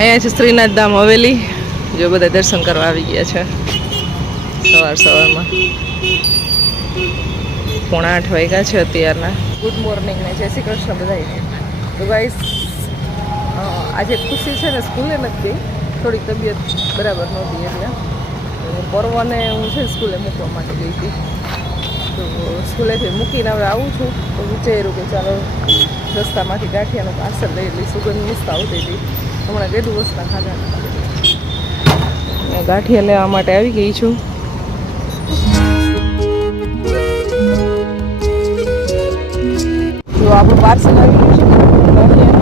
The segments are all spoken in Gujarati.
અહીંયા છે શ્રીનાથ ધામ હવેલી. જો બધા દર્શન કરવા આવી ગયા છે સવારમાં. 7:45 વાગ્યા છે અત્યારના. ગુડ મોર્નિંગ ને જય શ્રી કૃષ્ણ બધાને. તો ગાઈસ આજે ખુશી છે ને સ્કૂલે નથી ગઈ, થોડીક તબિયત બરાબર નહોતી એટલે પરવાને હું છે સ્કૂલે મૂકવા માટે ગઈ હતી. તો સ્કૂલેથી મૂકીને હવે આવું છું તો વિચાર્યું કે ચાલો રસ્તામાંથી ગાંઠિયાનું પાર્સલ લઈ લઈ. સુગંધ મસ્ત આવતી હતી. હમણાં કેટલું વસ્તુ ખાધા ગાંઠિયા લેવા માટે આવી ગઈ છું. જો આપણું પાર્સલ આવી ગયું છે ગાંઠિયા.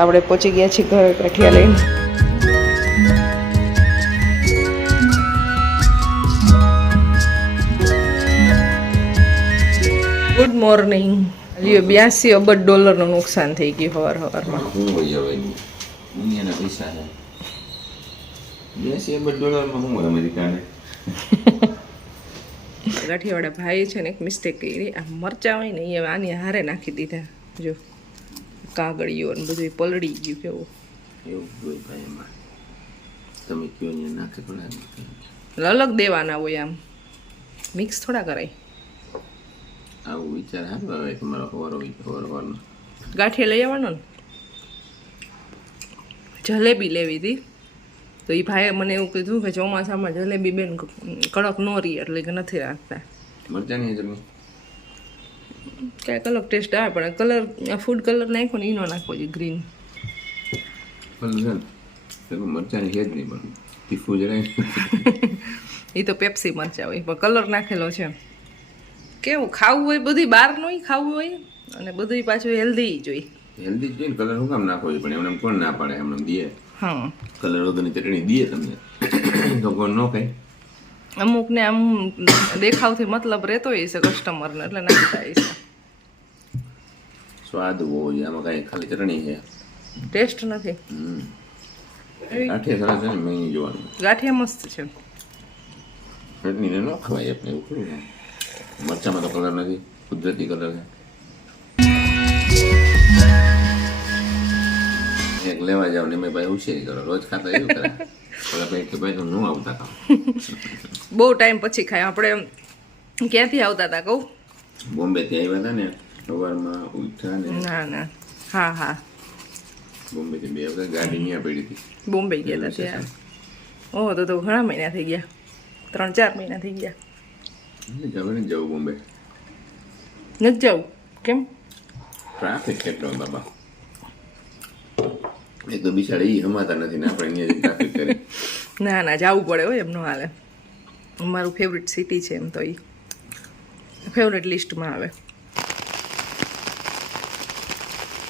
આપણે પહોંચી ગયા છીએ ઘરે ગાંઠિયા લઈને. Good morning. લ્યો $82 અબજ નું નુકસાન થઈ ગયું સવારમાં. ગાંઠિયાવાળા ભાઈ છે ને એક મિસ્ટેક કરી. આ મરચાં હોય ને એ આની હારે નાખી દીધા. જો કાગળીઓ ને બધું પલળી ગયું. કેવું અલગ દેવાના હોય, આમ મિક્સ થોડા કરાય. આવું વિચાર આવે તમારો ખબર ગાંઠિયા લઈ આવવાનો ને. જલેબી લેવી હતી તો એ ભાઈએ મને એવું કીધું કે ચોમાસામાં જલેબી બેન કડક ન રહી એટલે કે નથી રાખતા. મરચાની ચટણી ક્યાંક અલગ ટેસ્ટ આવે પણ કલર ફૂડ કલર નાખો ને એનો નાખવો જોઈએ ગ્રીન. મરચાની છે જ નહીં પણ તીખું જરાય. એ તો પેપ્સી મરચા હોય પણ કલર નાખેલો છે. કેવું ખાવું હોય બધું બહારનું ખાવું હોય અને બધું પાછું હેલ્ધી જોઈએ. હેલ્ધી જ જોઈએ ને. કલર શું કામ નાખવો જોઈએ પણ એમને કોણ ના પાડે? એમને દે. હા, કલર વગરની ચટણી દે તમને તો કોઈ ન ખાય. અમુક ને આમ દેખાવથી મતલબ રહેતો હોય છે કસ્ટમરને એટલે નાખતા હોય છે. સ્વાદ હોવો જોઈએ. આમાં કાંઈ ખાલી ચટણી છે, ટેસ્ટ નથી. ગાંઠિયા સરસ છે ને. મેં જોવાનું ગાંઠિયા મસ્ત છે. ચટણીને ન ખવાય આપણે એવું ખરું. મરચામાં તો કલર નથી, કુદરતી કલર છે. એક લેવા જાવ ને મેં ભાઈ હોશિયારી કરો. રોજ ખાતા એવું કરે. ઓલા ભાઈ કે ભાઈ તું ન આવતા ખાવ. બહુ ટાઈમ પછી ખાય. આપણે ક્યાંથી આવતા હતા કહું? બોમ્બે થી આવ્યા હતા ને સવારમાં ઉઠ્યા ને. ના હા હા, બોમ્બે થી 2 વખત ગાડી અહીંયા પડી હતી. બોમ્બે ગયા હતા ત્યાં. ઓહ, તો ઘણા મહિના થઈ ગયા. 3-4 મહિના થઈ ગયા. જવું ને જવું બોમ્બે નથી જવું. કેમ? ટ્રાફિક કેટલો બાબા. એક તો બિચારા હમાતા નથી ને આપણે અહીંયા ટ્રાફિક કરી. ના જવું પડે હોય, એમ ન હાલે. મારું ફેવરેટ સિટી છે એમ તો એ ફેવરેટ લિસ્ટમાં આવે.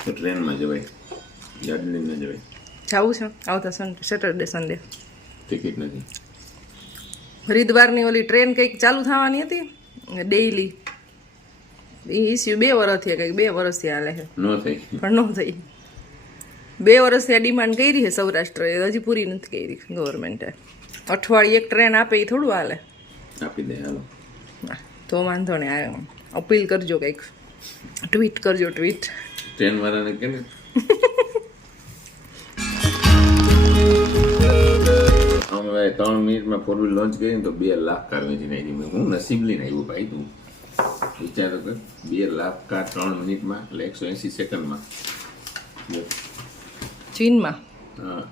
તો ટ્રેનમાં જવાય, ગાડી લઈને જવાય. જવું છે આવતા સેટરડે સન્ડે. ટિકિટ નથી. હરિદ્વારની ઓલી ટ્રેન કંઈક ચાલુ થવાની હતી ડેઈલી. એ ઇસ્યુ 2 વર્ષથી કંઈક 2 વર્ષથી હાલે છે. ન થઈ પણ ન થઈ. 2 વર્ષથી આ ડિમાન્ડ કરી છે સૌરાષ્ટ્ર, હજી પૂરી નથી કરી ગવર્મેન્ટે. અઠવાડિયે એક ટ્રેન આપે એ થોડું હાલે. આપી દે હાલો. તો વાંધો નહીં. અપીલ કરજો, કંઈક ટ્વીટ કરજો. ટ્વીટ ટ્રેન વાળાને કે ને અમે 3 મિનિટમાં 4 વ્હીલ લોન્ચ કરીને તો 2 લાખ કાર વેચી નાખી. હું નસીબ લઈને આવ્યો ભાઈ. તું વિચારો કર, 2 લાખ કાર 3 મિનિટમાં એટલે 180 સેકન્ડમાં. ચીનમાં હા,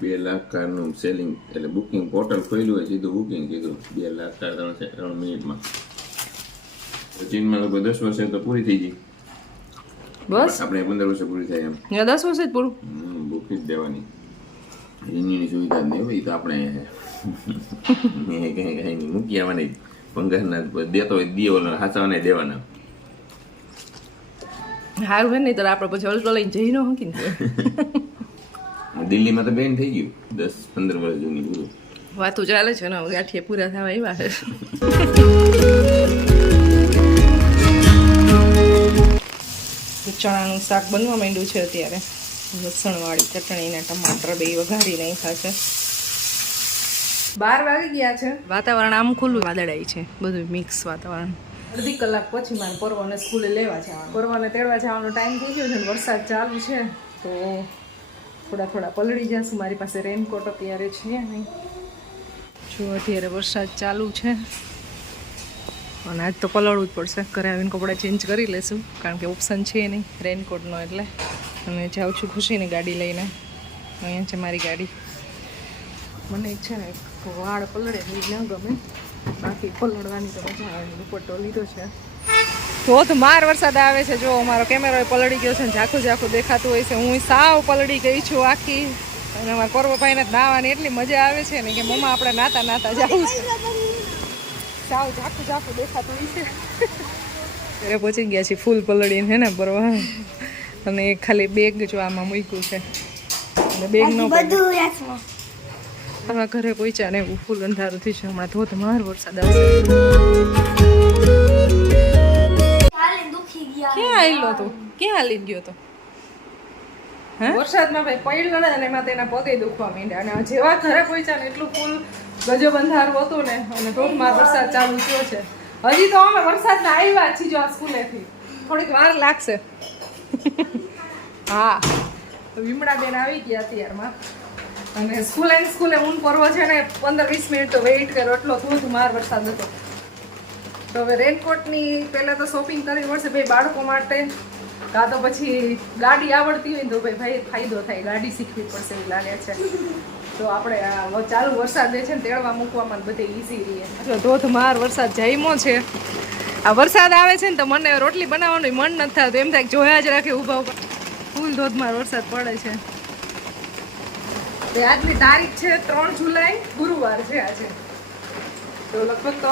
2 લાખ કારનું સેલિંગ એટલે બુકિંગ પોર્ટલ ખોલ્યું હોય સીધું બુકિંગ કીધું. 2 લાખ કાર 3 મિનિટમાં. ચીનમાં લગભગ 10 વર્ષે તો પૂરી થઈ ગઈ. બસ આપણે 15 વર્ષે પૂરી થાય એમ. 10 વર્ષે જ પૂરું. બુકિંગ દેવાની એની સુવિધા જ નહીં હોય. તો આપણે કઈ મૂકી આવવાની પંગરના દેતો હોય દે, ઓલા હાચાવાને દેવાના. સારું હોય નહીં તો આપણે પછી ઓલ્ટો લઈને જઈ ન હકી ને. દિલ્હીમાં તો બેન થઈ ગયું 10-15 વર્ષ જૂની પૂરું. વાતો ચાલે છે ને, ગાંઠિયા પૂરા થવા એવા છે. ચણાનું શાક બનવા માંડ્યું છે અત્યારે. લસણવાળી ચટણી ને ટમાટર 2 વઘારી નાખ્યા છે. 12 વાગી ગયા છે. વાતાવરણ આમ ખુલ્લું વાદળાઈ છે, બધું મિક્સ વાતાવરણ. અડધી કલાક પછી મારે પરવાને સ્કૂલે લેવા જવાનું, પરવાને તેડવા જવાનો ટાઈમ થઈ ગયો છે ને વરસાદ ચાલુ છે તો થોડા પલળી જશું. મારી પાસે રેનકોટ અત્યારે છે નહીં. જો અત્યારે વરસાદ ચાલુ છે અને આજ તો પલળવું જ પડશે. ઘરે આવીને કપડાં ચેન્જ કરી લેશું કારણ કે ઓપ્શન છે નહીં રેનકોટનો એટલે. અને જાઉં છું ખુશીની ગાડી લઈને. અહીંયા છે મારી ગાડી. મને છે ને વાળ પલળે એ ન ગમે, બાકી પલળવાની તો મજા આવે. દુપટ્ટો લીધો છે. ધોધમાર વરસાદ આવે છે. જો મારો કેમેરો પલળી ગયો છે ને ઝાખું દેખાતું હોય છે. હું સાવ પલળી ગઈ છું આખી. અને અમારા પર્વભાઈને નાહવાની એટલી મજા આવે છે ને કે મમ્મા આપણે નાતા જવું છે. સાવ ઝાખું દેખાતું હોય છે. ઘરે પહોંચી ગયા છીએ ફૂલ પલળીને હે ને પરવા. અને ખાલી બેગ જો આમાં મૂક્યું છે અને બેગ નો હવે ઘરે પહોંચ્યા ને એવું ફૂલ અંધારું થયું છે. હમણાં ધોધમાર વરસાદ આવશે. ક્યાં આવેલો તું? ક્યાં હાલી ગયો તો? વરસાદમાં ભાઈ પડ્યો ને અને એમાં તેના પગે દુખવા માંડ્યા. અને જેવા ઘરે પહોંચ્યા ને એટલું ફૂલ ગજબ અંધારું હતું ને અને ધોધમાર વરસાદ ચાલુ થયો છે. હજી તો અમે વરસાદના આવ્યા છીએ આ સ્કૂલેથી. થોડીક વાર લાગશે. હા વિમળાબેન આવી ગયા અત્યારમાં. અને સ્કૂલે ઊન પરવો છે ને 15-20 મિનિટ તો વેઇટ કર્યો. એટલો ધોધમાર વરસાદ હતો. તો હવે રેનકોટની પહેલાં તો શોપિંગ કરવી પડશે ભાઈ બાળકો માટે. કાં તો પછી ગાડી આવડતી હોય ને તો ભાઈ ફાયદો થાય. ગાડી શીખવી પડશે એવું લાગે છે. તો આપણે આ ચાલુ વરસાદ છે ને તેડવા મૂકવામાં બધે ઇઝી રહીએ. જો ધોધમાર વરસાદ જામ્યો છે. આ વરસાદ આવે છે ને તો મને રોટલી બનાવવાનું મન નથી થતું. એમ થાય જોયા જ રાખે ઊભા ફૂલ ધોધમાર વરસાદ પડે છે. આજની તારીખ છે 3 જુલાઈ, ગુરુવાર છે આજે. તો લગભગ તો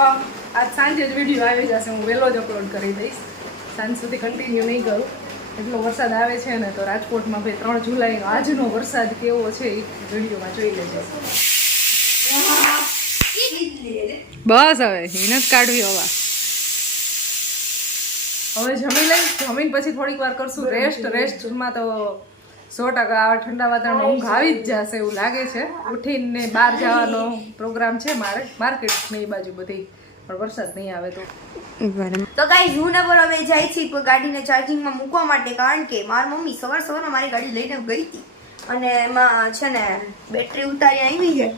આજ સાંજે જ વિડીયો આવી જશે. હું વહેલો જ અપલોડ કરી દઈશ. સાંજ સુધી કન્ટિન્યુ નહીં કરું. એટલો વરસાદ આવે છે ને તો રાજકોટમાં ભાઈ 3 જુલાઈનો આજનો વરસાદ કેવો છે એ વિડીયોમાં જોઈ લેજો. બસ હવે એને જ કાઢવી હવા. હવે જમી લઈ. જમીન પછી થોડીક વાર કરશું રેસ્ટમાં તો 100% આ ઠંડા વાતાવરણ ઊંઘ આવી જ જશે એવું લાગે છે. ઉઠીને બહાર જવાનો પ્રોગ્રામ છે મારે, માર્કેટ ને એ બાજુ બધી. પણ વરસાદ નહીં આવે તો ગાઈઝ હું ને બરાબર જાય છે ગાડીને ચાર્જિંગમાં મૂકવા માટે. કારણ કે મારી મમ્મી સવારમાં મારી ગાડી લઈને ગઈ હતી અને એમાં છે ને બેટરી ઉતારી આવી છે.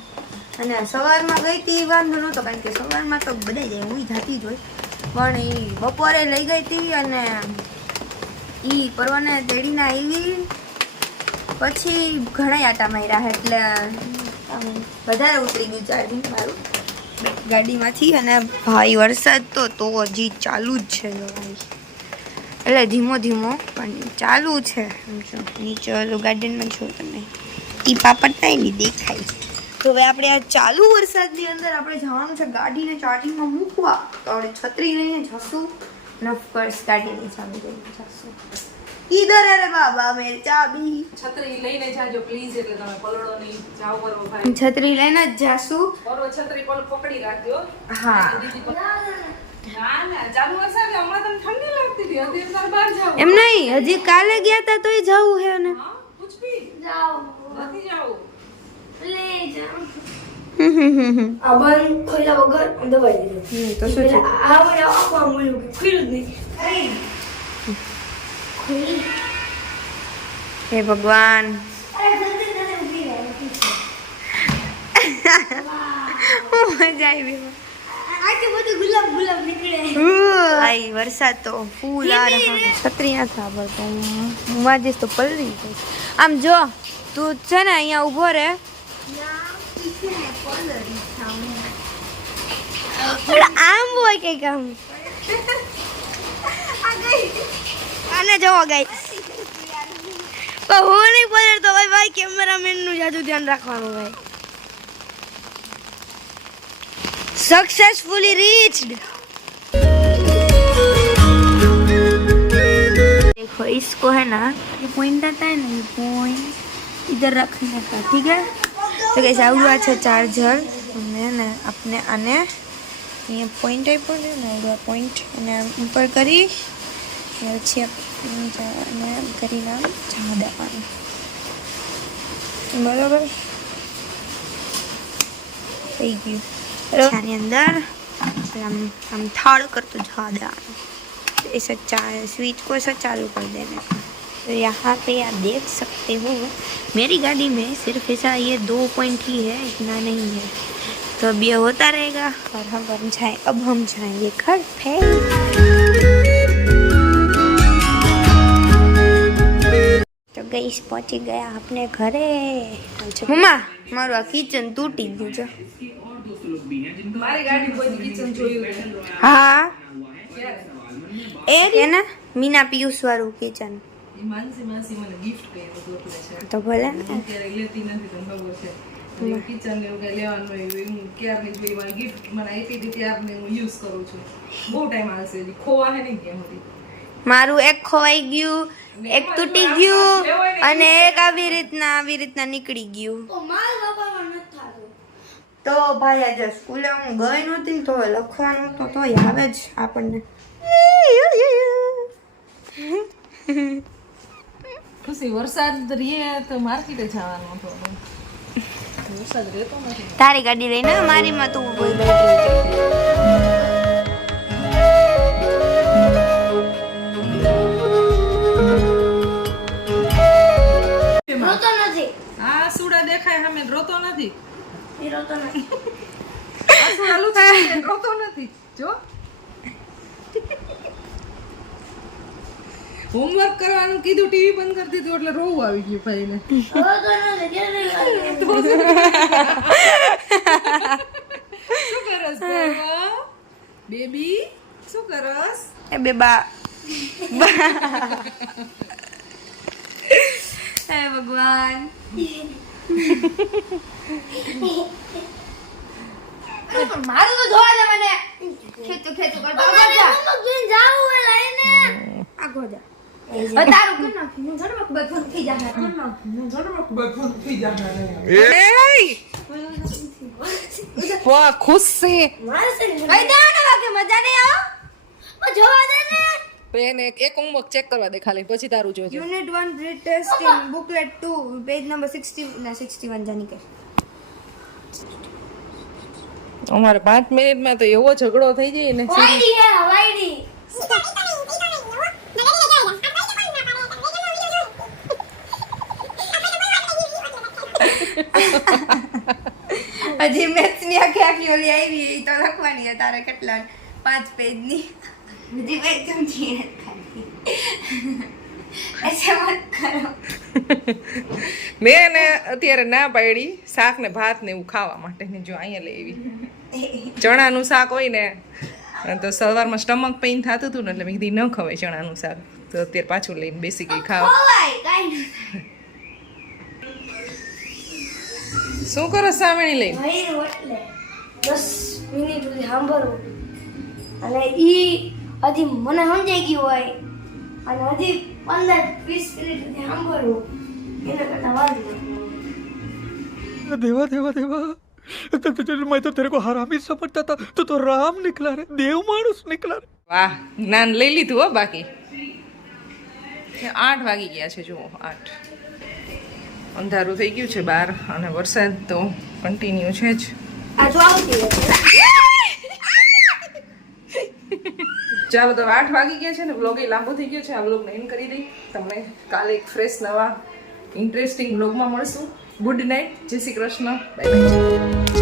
અને સવારમાં ગઈ હતી વાંધો નહોતો કારણ કે સવારમાં તો બધા જાય હું જાતી જ હોય. પણ એ બપોરે લઈ ગઈ હતી અને એ પરવાને તેડીને આવી. પછી ઘણા આટા માર્યા એટલે વધારે ઉતરી ગયું ચાર્જિંગ મારું ગાડીમાંથી. અને ભાઈ વરસાદ તો હજી ચાલુ જ છે ભાઈ. એટલે ધીમો પણ ચાલુ છે. નીચે ઓલું ગાર્ડનમાં છો તમે ટીપા પડતા નહીં દેખાય. તો હવે આપણે આ ચાલુ વરસાદની અંદર આપણે જવાનું છે ગાડીને ચાર્જિંગમાં મૂકવા. તો આપણે છત્રી લઈને જશું અને ઓફકોર્સ ગાડીની ચાબી લઈને જશું. ઈધર અરે બાબા મેરી ચાબી. છત્રી લઈને જાજો પ્લીઝ. એટલે તમે પલળો નહીં. જાઓ પરવો ભાઈ. છત્રી લઈને જ જાશું. પરવો છત્રી પકડી રાખજો. હા ના ચાલુ વરસાદ હમણાં તમને ઠંડી લાગતી હતી. અત્યારે તાર બહાર જાવ એમ નહીં. હજી કાલે ગયા હતા તોય જવું હે ને. કુછ ભી જાઓ નથી જાવ. લે જાઓ. આ બંધ ખોલ્યા વગર દબાઈ દીધું. તો શું છે? આ મને આપવા મળ્યું કે ખુલ્લું જ નહીં. હે ભગવાન. અરે જલ્દી જલ્દી ઊભી રહે. મજા આવી. આટલું બધું ગુલાબ નીકળે. ભાઈ વરસાદ તો ફૂલ આ રહ્યો. છત્રી ના ખબર તો હું વાજીશ તો પલળી જઈશ. આમ જો તું છે ને અહીંયા ઊભો રહે. આમ હોય કઈ કામ આને જવો ગઈ. હું નહીં પલળતો ભાઈ. કેમેરામેન નું જાદુ ધ્યાન રાખવાનું ભાઈ. Successfully reached. देखो इसको है ना ये पॉइंट आता है ना ये पॉइंट इधर रखने का. ठीक है. तो कैसे आवडું આ છે ચાર્જર. અને ને આપણે આને અહીંયા પોઈન્ટ આપ્યો ને આવડું પોઈન્ટ અને ઉપર કરી પછી આપણે કરીને જવા દેવાનું. બરાબર થઈ ગયું. આની અંદર हम थाड़ कर तो ज्यादा ऐसा स्विच को ऐसा चालू कर देना। तो यहाँ पे आप देख सकते हो मेरी गाड़ी में सिर्फ ऐसा ये 2 पॉइंट ही है, इतना नहीं है। तो अब ये होता रहेगा और अब हम जाएंगे घर पे। तो गई पहुंची गया अपने घरे। मम्मा मारू आ किचन तूटी गયું છે। મારી ગાડી કોઈ કિચન જોયું છે? હા એ છે ને મીના પિયુષ વાળું કિચન ઈ માનસી મને ગિફ્ટ કર્યું હતું એટલે છે તો ભલે ને હું ક્યારે લેતી નથી તમને ખબર છે તો કિચન ને એવું કઈ લેવાનું હોય હું ક્યારની જોઈ મારી ગિફ્ટ મને આપી હતી ત્યારને હું યુઝ કરું છું બહુ ટાઈમ આવશે હજી ખોવા હે નહીં કેમ હતી મારું એક ખોવાઈ ગયું, એક તૂટી ગયું અને એક આવી રીતના નીકળી ગયું। તો માલ વાપરવા નથી થતું। તો ભાઈ આજે સ્કૂલે હું ગઈ નહોતી ને તો લખવાનું તો તોય આવે જ આપણને। ખુશી વરસાદ રીએ તો માર્કેટે જવાનું હતું વરસાદ રહેતો નથી તારી ગાડી લઈને મારીમાં તું કોઈ બેટરી રોતો નથી, આ સુડા દેખાય સામે રોતો નથી એ રોતો નથી। આ સુડા લૂછે રોતો નથી જો હોમવર્ક કરવાનું કીધું ટીવી બંધ કરી દીધું એટલે રોવું આવી ગયું ભાઈને રોતો નથી, ક્યારે શું કરસ બેબી શું કરસ એ બેબા હે ભગવાન મારું તો જોવા દે મને ખેતું કરતો જાવું હોય લઈને આગો જા હવે તારું કર નાખી હું ઘરમાં બધું થઈ જાય વાહ ખુશ છે મારશે ને ભાઈ જાને વાગે મજા નહીં આવો ઓ જોવા દે ને। પેન એક હોમવર્ક ચેક કરવા દે ખાલી પછી તારું જોજે યુનિટ 1 રિટેસ્ટિંગ બુકલેટ 2 પેજ નંબર 60 ના 61 જાની કે અમારે 5 મિનિટમાં તો એવો ઝઘડો થઈ જાય ને વાયડી હે વાયડી હજી મેથ્સ ની આખી ઓલી આવી ઈ તો લખવાની છે તારે કેટલા 5 પેજ ની હજી એકદમ છે ऐसे मत કરો મેં ને અત્યારે ના પાડી શાક ને ભાત ને એવું ખાવા માટે ને જો અહીંયા લેવી ચણાનું શાક હોય ને તો સવારમાં સ્ટમક પેઇન થતું હતું ને એટલે મેં કીધી ન ખવાય ચણાનું શાક તો અત્યારે પાછું લઈને બેસી ગઈ ખાવા ઓય કાઈ નહીં શું કરો સામેણી લઈને ભાઈ એટલે 10 મિનિટ સુધી સાંભળવું અને ઈ હજી મને સમજાઈ ગયું હોય અને હજી 15-20 મિનિટ સુધી સાંભળવું એના કરતા વાંધો देवा देवा देवा मैं तो तेरे को हरामी समझता था तो राम निकला रे देव मानुस निकला रे। વાહ જ્ઞાન લઈ લીધું હો બાકી 8 વાગી ગયા છે જુઓ 8 અંધારું થઈ ગયું છે બહાર અને વરસાદ તો કન્ટિન્યુ છે જ આ જો આવતી ચાલો તો 8 વાગી ગયા છે ને વ્લોગ એ લાંબો થઈ ગયો છે આ વ્લોગને એન્ડ કરી દઈ તમને કાલે એક ફ્રેશ નવા ઇન્ટરેસ્ટિંગ વ્લોગમાં મળશું ગુડ નાઇટ જય શ્રી કૃષ્ણ બાય બાય